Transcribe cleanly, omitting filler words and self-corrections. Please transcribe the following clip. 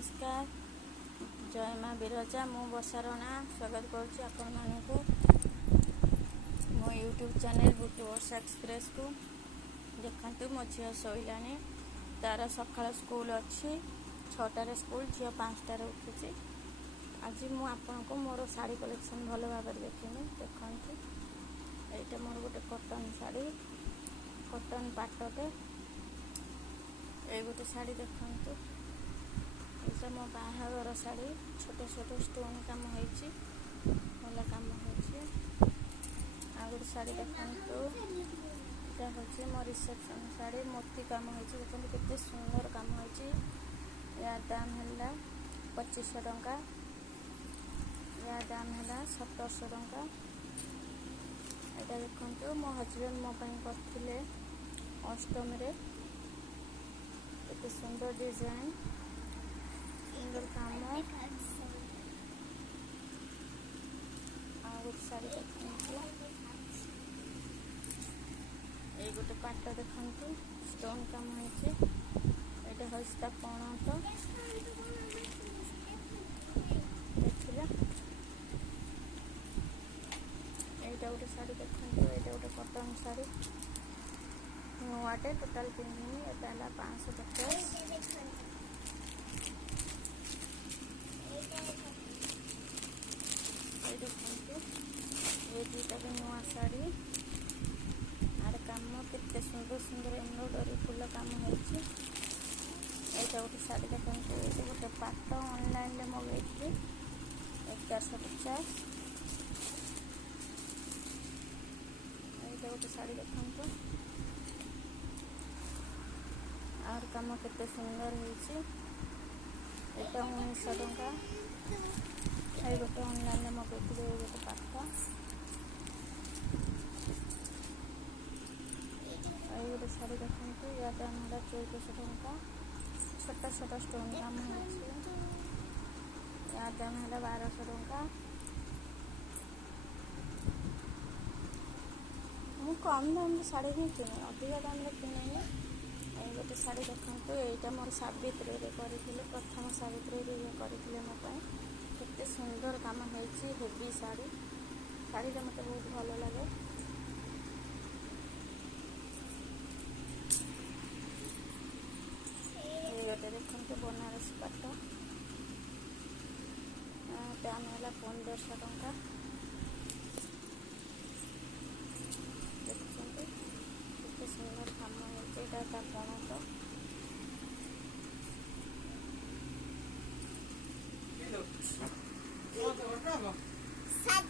नमस्कार जय माँ बिरजा मु वर्षा राणा स्वागत करुच्ची आपण मानू मो यूट्यूब चैनल बुटू वर्षा एक्सप्रेस को देखते मो झील शोलानी तार सकाल स्कूल अच्छी 6टार स्कूल झील 5टार उठुची। आज मुझे मोर शाढ़ी कलेक्शन भल भाव देखनी देखते यहाँ मोर गोटे कटन शाढ़ी कटन पाटटे ये गोटे शाढ़ी देखते ये मो बाहागर शाढ़ी छोट छोट स्टोन काम होती भल काम हो गोटे शाढ़ी देखते यहाँ हूँ मो रिसेप्शन शाढ़ी मोती काम होती देखते सुंदर काम होती या दाम है 2500 टंका या दाम है 1700 टंका। यहाँ देखते मो हजबैंड मो करते अष्टमी केते सुंदर डिजाइन सुंदर काम गोटे शाढ़ी देखते ये गोटे पाट देखते स्टोन काम होती यहाँ हस्ता पणत देखिला यहाँ गोटे शाढ़ी देखते यहाँ गोटे कटन शाढ़ी नुआटे टोटाल पिंधनी एटा 550। ये दुईटा भी नुआ शाढ़ी आर काम केते सुंदर सुंदर एम्ब्रॉयडरी फूल काम होती। यहाँ गोटे शाढ़ी देखते ये गोटे पाट ऑनलाइन मगैली 450। यहाँ गोटे शाढ़ी देखते और काम केते सुंदर होती यहाँ 1900 टंका। ये गोटे ऑनलाइन मगैली गोटे पाट ये गोटे शाढ़ी देखते या दाम है 1400 टंका छोटा छोटा स्टोन काम होती या दाम है 1200 टंका। मु कम दाम शाढ़ी ही किने अधिक दाम किने ये गोटे शाढ़ी देखते यहाँ मोर सावित्री करते प्रथम सावित्री करते मोपाई केते सुंदर काम होती हेवी शाढ़ी शाढ़ी मत बहुत भल लगे। ये देखते बनारस पाट दाम है 1500 टंका। देखते केते सुंदर काम होती यहाँ पणत Sabe